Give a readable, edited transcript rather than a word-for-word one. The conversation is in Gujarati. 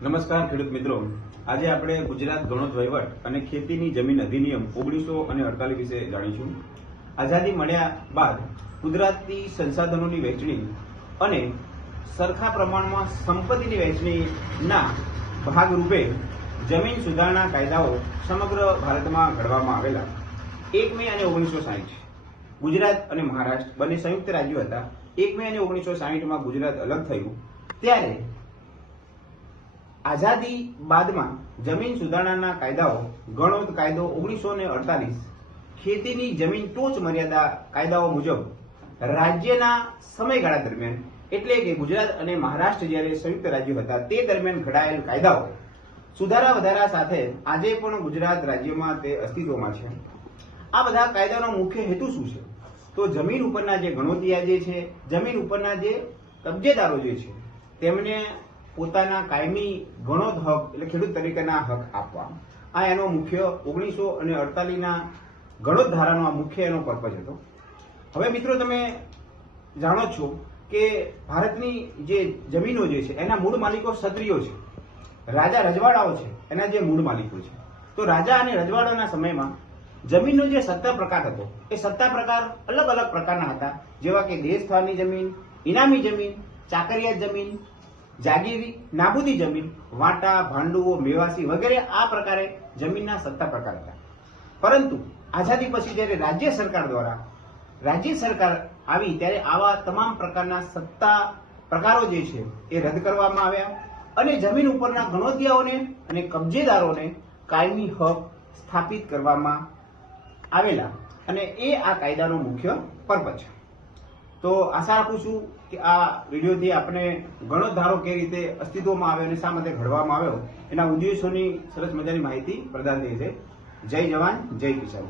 નમસ્કાર ખેડૂત મિત્રો, આજે આપણે ગુજરાત ગણોત વહીવટ અને ખેતીની જમીન અધિનિયમ 1948 વિશે જાણીશું. આઝાદી મળ્યા બાદ કુદરતી સંસાધનોની વહેંચણી અને સરખા પ્રમાણમાં સંપત્તિની વહેંચણીના ભાગરૂપે જમીન સુધારણા કાયદાઓ સમગ્ર ભારતમાં ઘડવામાં આવેલા. 1 મે અને 1960 ગુજરાત અને મહારાષ્ટ્ર બંને સંયુક્ત રાજ્યો હતા. 1 મે અને 1960માં ગુજરાત અલગ થયું ત્યારે આઝાદી બાદમાં જમીન સુધારણાના કાયદાઓ ગણોત કાયદો 1948, ખેતીની જમીન ટોચ મર્યાદા કાયદાઓ મુજબ રાજ્યના સમયગાળા દરમિયાન, એટલે કે ગુજરાત અને મહારાષ્ટ્ર જ્યારે સંયુક્ત રાજ્યો હતા તે દરમિયાન ઘડાયેલ કાયદાઓ સુધારા વધારા સાથે આજે પણ ગુજરાત રાજ્યમાં તે અસ્તિત્વમાં છે. આ બધા કાયદાનો મુખ્ય હેતુ શું છે? તો જમીન ઉપરના જે ગણોતિયા જે છે, જમીન ઉપરના જે કબજેદારો જે છે તેમને પોતાના કાયમી ગણોત હક એટલે ખેડૂત તરીકેના હક આપવા. આ એનો મુખ્ય 1948ના ગણોત ધારાનો મુખ્ય એનો પર્પઝ હતો. હવે મિત્રો, તમે જાણો છો કે ભારતની જે જમીનો જે છે એના મૂળ માલિકો ક્ષત્રિયો છે, રાજા રજવાડાઓ છે એના જે મૂળ માલિકો છે. તો રાજા અને રજવાડાના સમયમાં જમીનનો જે સત્તા પ્રકાર હતો એ સત્તા પ્રકાર અલગ અલગ પ્રકારના હતા, જેવા કે દેશસ્થાની જમીન, ઇનામી જમીન, ચાકરિયાત જમીન, જાગીરી, નાબૂદી જમીન, વાટા, ભાંડુઓ, મેવાસી વગેરે આ પ્રકારે જમીનના સત્તા પ્રકાર હતા. પરંતુ આઝાદી પછી જ્યારે રાજ્ય સરકાર આવી ત્યારે આવા તમામ પ્રકારના સત્તા પ્રકારો જે છે એ રદ કરવામાં આવ્યા અને જમીન ઉપરના ગણોતિયાઓને અને કબજેદારોને કાયમી હક સ્થાપિત કરવામાં આવેલા, અને એ આ કાયદાનો મુખ્ય પર્પઝ છે. તો આશા રાખું છું કે આ વિડીયોથી આપણે ગણોત ધારો કઈ રીતે અસ્તિત્વમાં આવ્યો અને શા માટે ઘડવામાં આવ્યો એના ઉદ્દેશોની સરસ મજાની માહિતી પ્રદાન થઈ છે. જય જવાન, જય કિસાન.